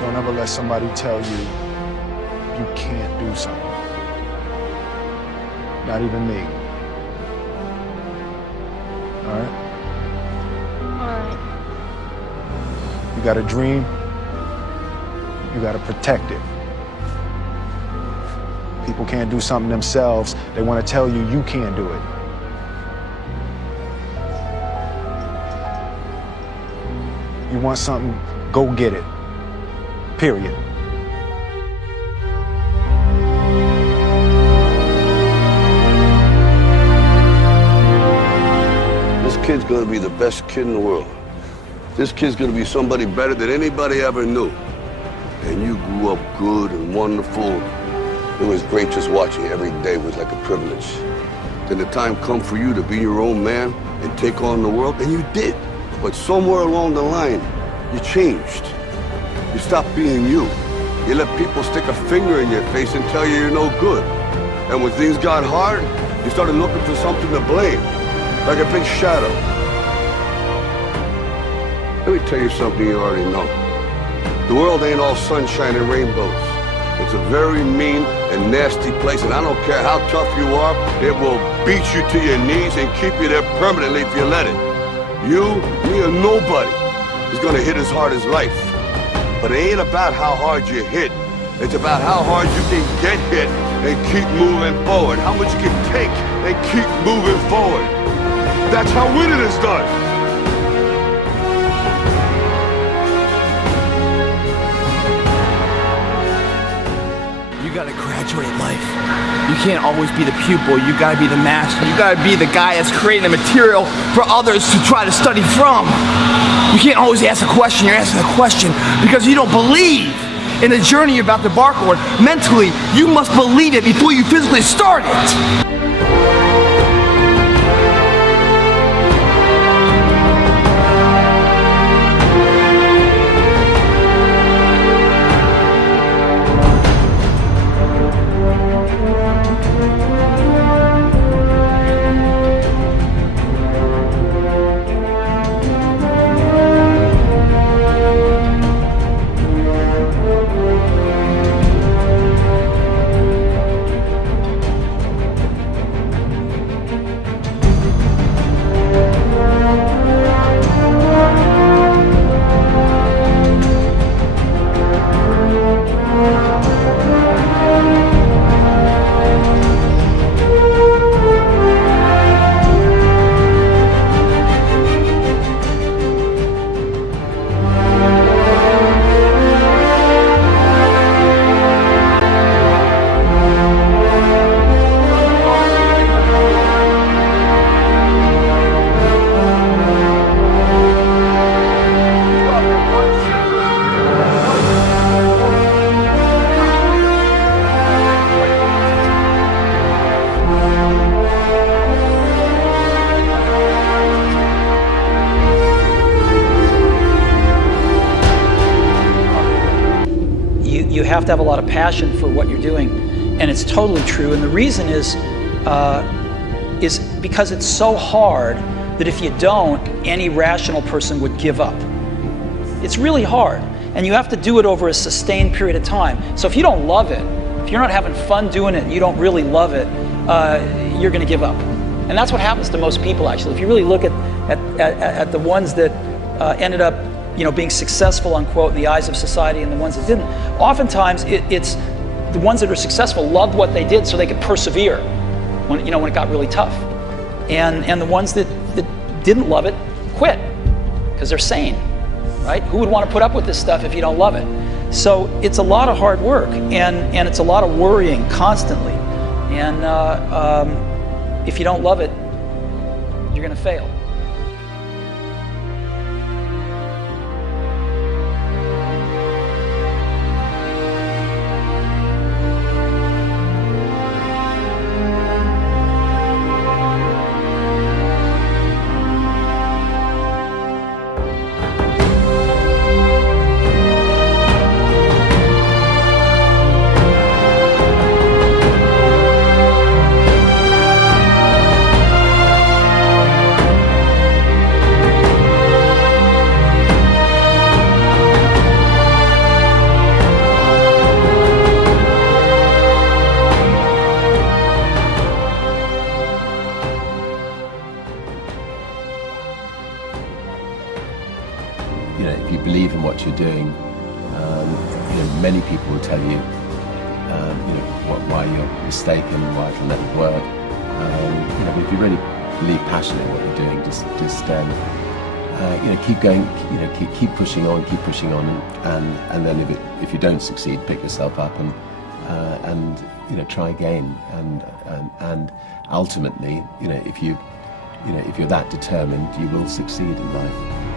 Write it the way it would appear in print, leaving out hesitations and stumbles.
Don't ever let somebody tell you you can't do something. Not even me. All right? Alright. You got a dream, you got to protect it. People can't do something themselves. They want to tell you you can't do it. You want something, go get it. Period. This kid's gonna be the best kid in the world. This kid's gonna be somebody better than anybody ever knew. And you grew up good and wonderful. It was great just watching you every day. It was like a privilege. Then the time come for you to be your own man and take on the world, and you did. But somewhere along the line, you changed. You stopped being you. You let people stick a finger in your face and tell you you're no good. And when things got hard, you started looking for something to blame, like a big shadow. Let me tell you something you already know. The world ain't all sunshine and rainbows. It's a very mean and nasty place, and I don't care how tough you are, it will beat you to your knees and keep you there permanently if you let it. You, me, or nobody is gonna hit as hard as life. But it ain't about how hard you hit. It's about how hard you can get hit and keep moving forward. How much you can take and keep moving forward. That's how winning is done. You gotta graduate life. You can't always be the pupil, you gotta be the master. You gotta be the guy that's creating the material for others to try to study from. You can't always ask a question, you're asking a question because you don't believe in the journey you're about to embark on. Mentally, you must believe it before you physically start it. You have to have a lot of passion for what you're doing, and it's totally true. And the reason is because it's so hard that if you don't, any rational person would give up. It's really hard, and you have to do it over a sustained period of time. So if you don't love it, if you're not having fun doing it, and you don't really love it, you're going to give up. And that's what happens to most people, actually. If you really look at the ones that ended up being successful, unquote, in the eyes of society, and the ones that didn't. Oftentimes, it's the ones that are successful loved what they did so they could persevere when it got really tough. And the ones that didn't love it quit because they're sane, right? Who would want to put up with this stuff if you don't love it? So it's a lot of hard work, and it's a lot of worrying constantly. And if you don't love it, you're going to fail. Many people will tell you, why you're mistaken, why it'll never work. But if you really believe passionately in what you're doing, just keep going, keep pushing on, and then if you don't succeed, pick yourself up and try again, and ultimately, if you're that determined, you will succeed in life.